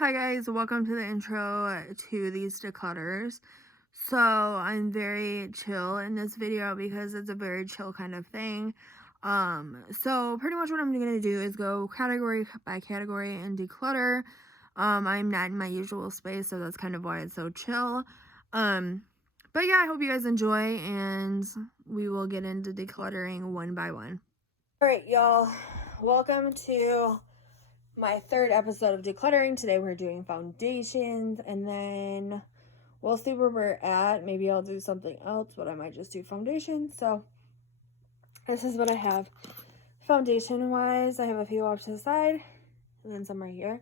Hi guys, welcome to the intro to these declutters. So I'm very chill in this video because it's a very chill kind of thing. So pretty much what I'm gonna do is go category by category and declutter. I'm not in my usual space, so that's kind of why it's so chill. But yeah, I hope you guys enjoy and we will get into decluttering one by one. Alright, y'all, welcome to my third episode of decluttering. Today we're doing foundations, and then we'll see where we're at. Maybe I'll do something else, but I might just do foundation. So this is what I have foundation wise. I have a few off to the side and then some right here.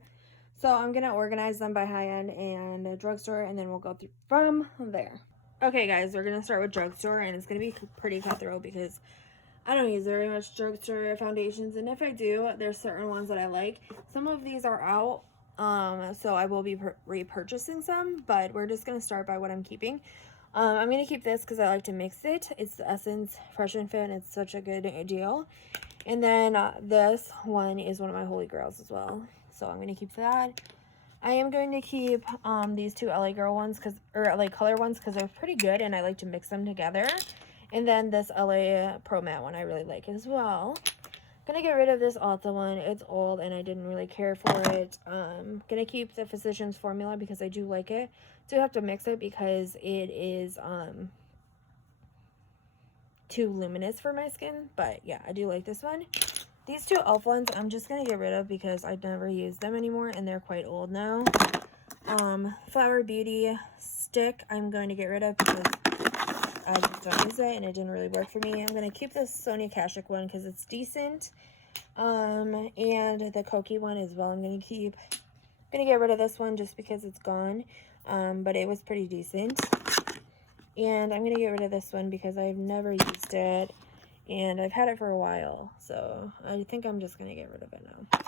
So I'm gonna organize them by high-end and drugstore, and then we'll go through from there. Okay guys, we're gonna start with drugstore, and it's gonna be pretty cutthroat because I don't use very much drugstore foundations, and if I do, there's certain ones that I like. Some of these are out, so I will be repurchasing some, but we're just going to start by what I'm keeping. I'm going to keep this because I like to mix it. It's the Essence Fresh and Fit, and it's such a good deal. And then this one is one of my holy grails as well, so I'm going to keep that. I am going to keep these two LA Girl ones, or LA Color ones, because they're pretty good, and I like to mix them together. And then this LA Pro Matte one I really like as well. I'm gonna get rid of this Ulta one. It's old and I didn't really care for it. Gonna keep the Physicians Formula because I do like it. Do have to mix it because it is too luminous for my skin. But yeah, I do like this one. These two e.l.f. ones I'm just gonna get rid of because I never use them anymore and they're quite old now. Flower Beauty stick I'm going to get rid of because I just don't use it and it didn't really work for me. I'm going to keep this Sonia Kashuk one because it's decent. And the Koki one as well I'm going to keep. I'm going to get rid of this one just because it's gone. But it was pretty decent. And I'm going to get rid of this one because I've never used it. And I've had it for a while. So I think I'm just going to get rid of it now.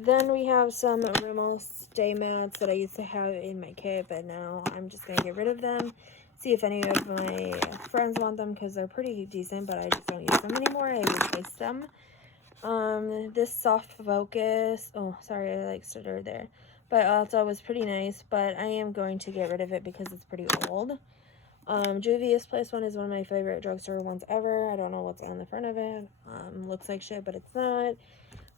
Then we have some Rimmel Stay Mattes that I used to have in my kit, but now I'm just going to get rid of them. See if any of my friends want them because they're pretty decent, but I just don't use them anymore. I replace them. This Soft Focus, oh, sorry, I like stuttered there. But also was pretty nice, but I am going to get rid of it because it's pretty old. Juvia's Place one is one of my favorite drugstore ones ever. I don't know what's on the front of it. Looks like shit, but it's not.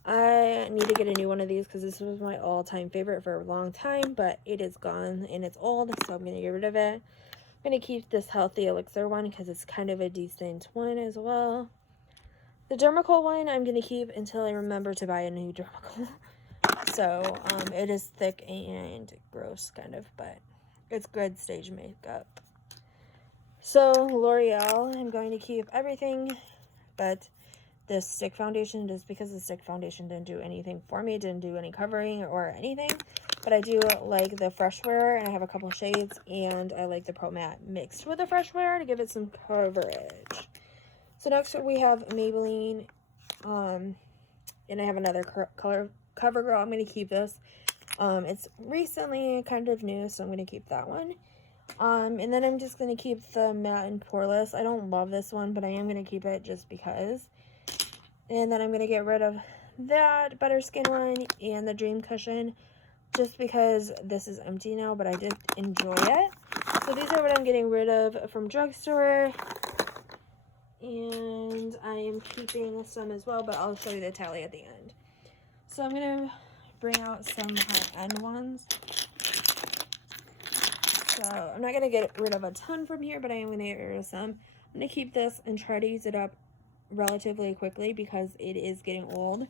I need to get a new one of these because this was my all-time favorite for a long time, but it is gone and it's old, so I'm going to get rid of it. I'm going to keep this Healthy Elixir one because it's kind of a decent one as well. The Dermacool one I'm going to keep until I remember to buy a new Dermacool. So, it is thick and gross, kind of, but it's good stage makeup. So, L'Oreal, I'm going to keep everything but this stick foundation, just because the stick foundation didn't do anything for me. It didn't do any covering or anything. But I do like the Fresh Wear, and I have a couple shades, and I like the Pro Matte mixed with the Fresh Wear to give it some coverage. So next we have Maybelline, and I have another color CoverGirl. I'm going to keep this. It's recently kind of new, so I'm going to keep that one. And then I'm just going to keep the Matte and Poreless. I don't love this one, but I am going to keep it just because. And then I'm going to get rid of that Better Skin one and the Dream Cushion just because this is empty now, but I did enjoy it. So these are what I'm getting rid of from drugstore. And I am keeping some as well, but I'll show you the tally at the end. So I'm going to bring out some high-end ones. So I'm not going to get rid of a ton from here, but I am going to get rid of some. I'm going to keep this and try to use it up relatively quickly because it is getting old.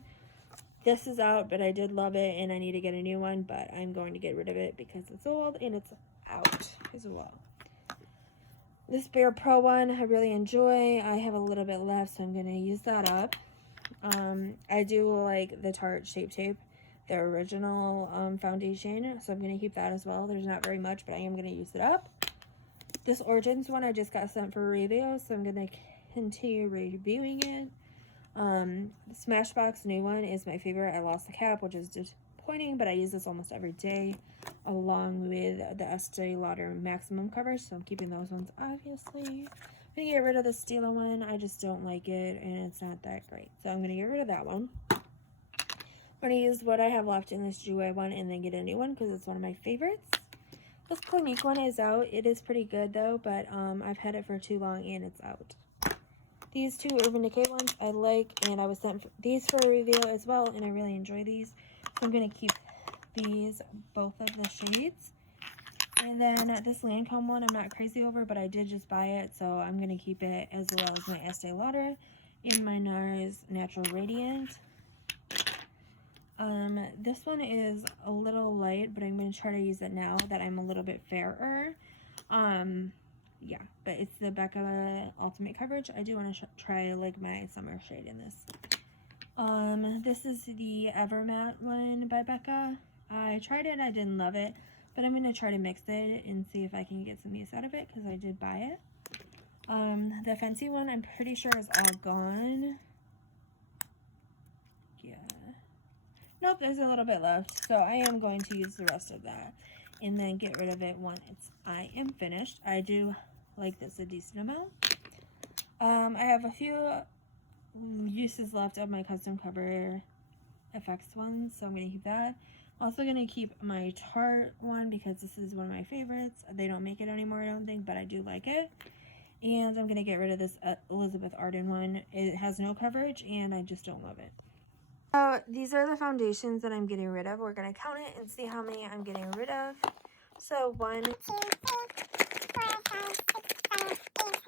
This is out, but I did love it and I need to get a new one, but I'm going to get rid of it because it's old and it's out as well. This Bare Pro one I really enjoy. I have a little bit left, so I'm going to use that up. I do like the Tarte Shape Tape, their original foundation, so I'm going to keep that as well. There's not very much, but I am going to use it up. This Origins one I just got sent for review, so I'm going to continue reviewing it. Smashbox new one is my favorite. I lost the cap, which is disappointing, but I use this almost every day along with the Estee Lauder Maximum covers, so I'm keeping those ones obviously. I'm gonna get rid of the Stila one. I just don't like it and it's not that great, so I'm gonna get rid of that one. I'm going to use what I have left in this Jouer one and then get a new one because it's one of my favorites. This Clinique one is out. It is pretty good though, but I've had it for too long and it's out. These two Urban Decay ones I like, and I was sent these for a review as well, and I really enjoy these. So I'm going to keep these, both of the shades. And then this Lancome one I'm not crazy over, but I did just buy it, so I'm going to keep it, as well as my Estee Lauder and my NARS Natural Radiant. This one is a little light, but I'm going to try to use it now that I'm a little bit fairer. Yeah, but it's the Becca Ultimate Coverage. I do want to try like my summer shade in this. This is the Ever Matte one by Becca. I tried it and I didn't love it, but I'm going to try to mix it and see if I can get some use out of it because I did buy it. The Fenty one I'm pretty sure is all gone. Yeah. Nope, there's a little bit left, so I am going to use the rest of that and then get rid of it once I am finished. I do like this a decent amount. I have a few uses left of my Custom Cover FX ones, so I'm going to keep that. I'm also going to keep my Tarte one because this is one of my favorites. They don't make it anymore, I don't think, but I do like it. And I'm going to get rid of this Elizabeth Arden one. It has no coverage, and I just don't love it. These are the foundations that I'm getting rid of. We're going to count it and see how many I'm getting rid of. So 1, 2, 3, 4, 5, 6, 7, 8,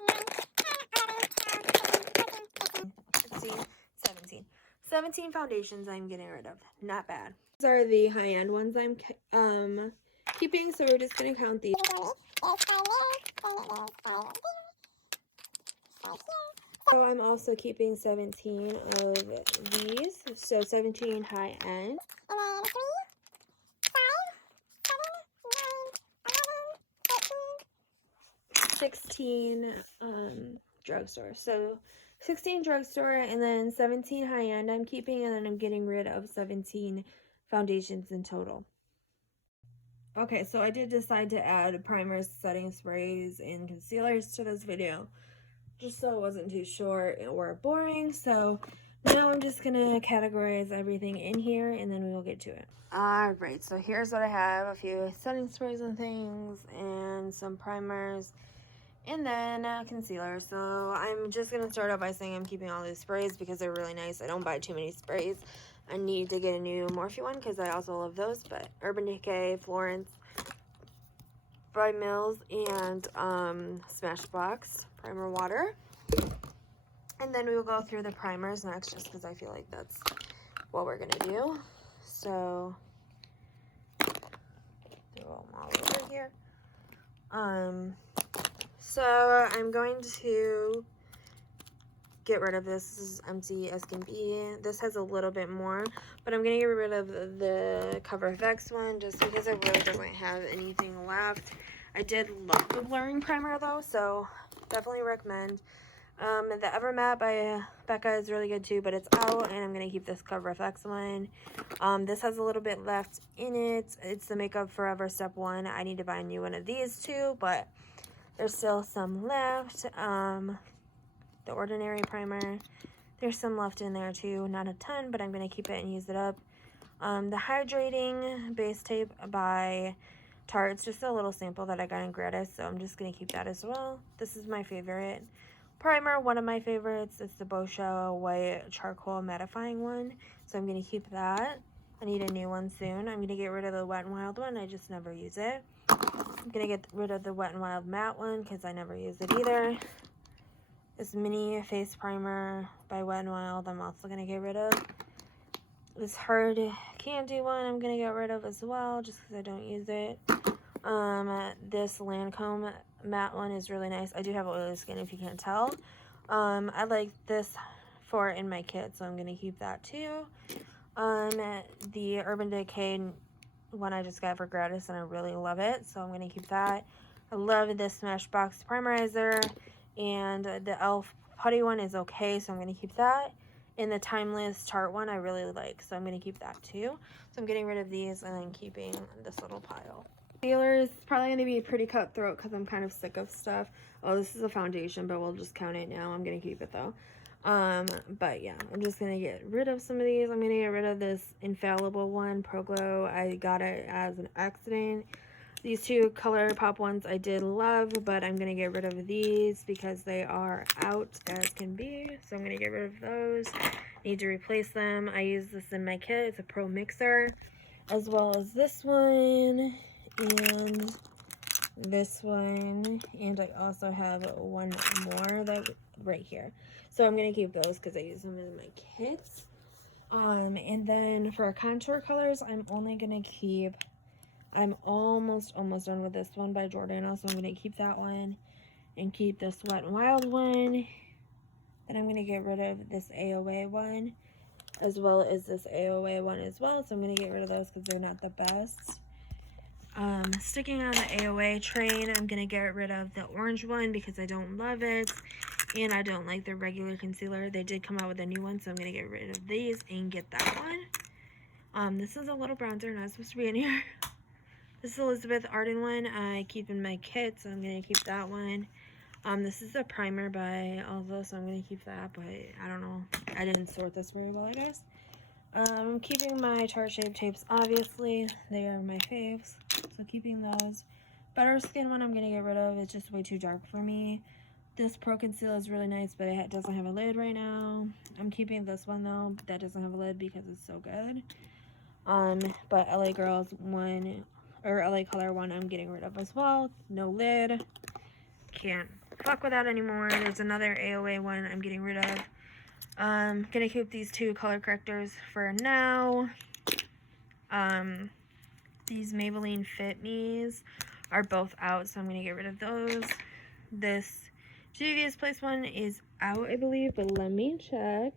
9, 10, 11, 12, 13, 14, 15, 16, 17. 17 foundations I'm getting rid of. Not bad. These are the high-end ones I'm keeping, so we're just going to count these. So I'm also keeping 17 of these, so 17 high-end. 16 drugstore. So 16 drugstore and then 17 high-end I'm keeping, and then I'm getting rid of 17 foundations in total. Okay, so I did decide to add primers, setting sprays, and concealers to this video, just so it wasn't too short or boring. So now I'm just gonna categorize everything in here and then we will get to it. Alright, so here's what I have: a few setting sprays and things, and some primers, and then concealer. So I'm just gonna start out by saying I'm keeping all these sprays because they're really nice. I don't buy too many sprays. I need to get a new Morphe one because I also love those, but Urban Decay, Florence by Mills, and Smashbox Primer Water. And then we will go through the primers next, just because I feel like that's what we're gonna do. So throw them all over here. So I'm going to get rid of this. This is empty as can be. This has a little bit more, but I'm gonna get rid of the Cover FX one just because it really doesn't have anything left. I did love the blurring primer though, so definitely recommend. The Ever Matte by Becca is really good too, but it's out, and I'm gonna keep this Cover FX one. This has a little bit left in it. It's the Makeup Forever Step 1. I need to buy a new one of these too, but there's still some left. The Ordinary primer, there's some left in there too, not a ton, but I'm going to keep it and use it up. The Hydrating Base Tape by Tarte, it's just a little sample that I got in gratis, so I'm just going to keep that as well. This is my favorite primer, one of my favorites. It's the Boscia White Charcoal Mattifying one, so I'm going to keep that. I need a new one soon. I'm going to get rid of the Wet n Wild one. I just never use it. I'm going to get rid of the Wet n Wild Matte one because I never use it either. This mini face primer by Wet n Wild I'm also going to get rid of. This hard candy one I'm going to get rid of as well just because I don't use it. This Lancome matte one is really nice. I do have oily skin if you can't tell. I like this for in my kit, so I'm going to keep that too. The Urban Decay one I just got for gratis and I really love it, so I'm going to keep that. I love this Smashbox Primerizer. And the e.l.f. putty one is okay, so I'm going to keep that. And the Timeless Tarte one I really like, so I'm going to keep that too. So I'm getting rid of these and then keeping this little pile. Concealer is probably going to be pretty cutthroat because I'm kind of sick of stuff. Oh, this is a foundation, but we'll just count it now. I'm going to keep it though. But yeah, I'm just gonna get rid of some of these. I'm gonna get rid of this Infallible one, Pro Glow. I got it as an accident. These two Color Pop ones I did love, but I'm gonna get rid of these because they are out as can be. So I'm gonna get rid of those. Need to replace them. I use this in my kit. It's a Pro Mixer, as well as this one and this one, and I also have one more that right here. So I'm gonna keep those because I use them in my kits. And then for contour colors, I'm only gonna keep, I'm almost done with this one by Jordana, so I'm gonna keep that one and keep this Wet n Wild one. Then I'm gonna get rid of this AOA one, as well as this AOA one as well. So I'm gonna get rid of those because they're not the best. Sticking on the AOA train, I'm gonna get rid of the orange one because I don't love it, and I don't like the regular concealer. They did come out with a new one, so I'm gonna get rid of these and get that one. This is a little bronzer, not supposed to be in here. This is Elizabeth Arden one I keep in my kit, so I'm gonna keep that one. This is a primer by Alvo, so I'm gonna keep that, but I don't know, I didn't sort this very well, I guess. I'm keeping my Tarte Shape Tapes, obviously. They are my faves, so keeping those. Better Skin one I'm going to get rid of. It's just way too dark for me. This Pro Conceal is really nice, but it doesn't have a lid right now. I'm keeping this one, though. That doesn't have a lid because it's so good. But LA Girls one, or LA Color one, I'm getting rid of as well. No lid. Can't fuck with that anymore. There's another AOA one I'm getting rid of. Gonna keep these two color correctors for now. These Maybelline Fit Me's are both out, so I'm gonna get rid of those. This Juvia's Place one is out, I believe, but let me check.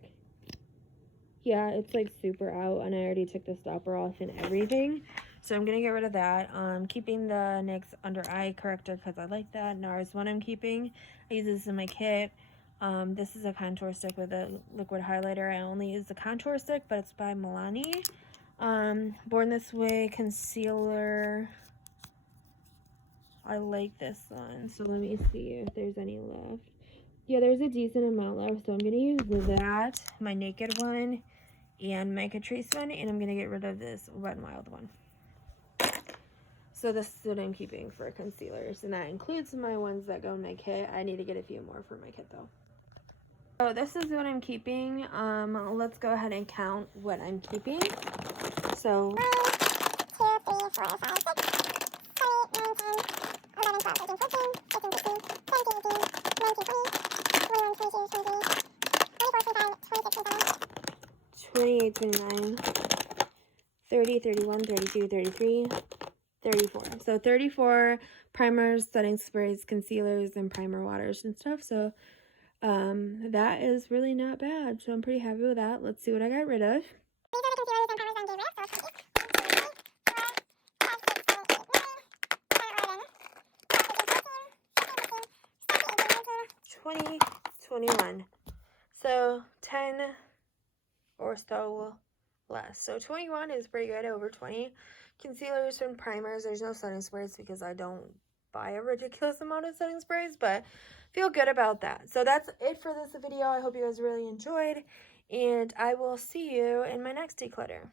Yeah, it's like super out, and I already took the stopper off and everything. So I'm gonna get rid of that. Keeping the NYX Under Eye Corrector because I like that. NARS one I'm keeping. I use this in my kit. This is a contour stick with a liquid highlighter. I only use the contour stick, but it's by Milani. Born This Way concealer. I like this one, so let me see if there's any left. Yeah, there's a decent amount left, so I'm gonna use that, my Naked one, and my Catrice one, and I'm gonna get rid of this Wet n Wild one. So this is what I'm keeping for concealers, and that includes my ones that go in my kit. I need to get a few more for my kit though. So this is what I'm keeping. Let's go ahead and count what I'm keeping. So 1, 2, 3, 4, 5, 6, 7, 8, 9, 10, 11, 12, 13, 14, 15, 16, 17, 18, 19, 20, 21, 22, 23, 24, 25, 26, 27, 28, 29, 30, 31, 32, 33, 34. So 34 primers, setting sprays, concealers, and primer waters and stuff. So that is really not bad. So I'm pretty happy with that. Let's see what I got rid of. These are the concealers and primers I gave rid of. So 20, 21. So 10 or so less. So 21 is pretty good, over 20. Concealers and primers. There's no setting sprays because I don't buy a ridiculous amount of setting sprays, but feel good about that. So that's it for this video. I hope you guys really enjoyed, and I will see you in my next declutter.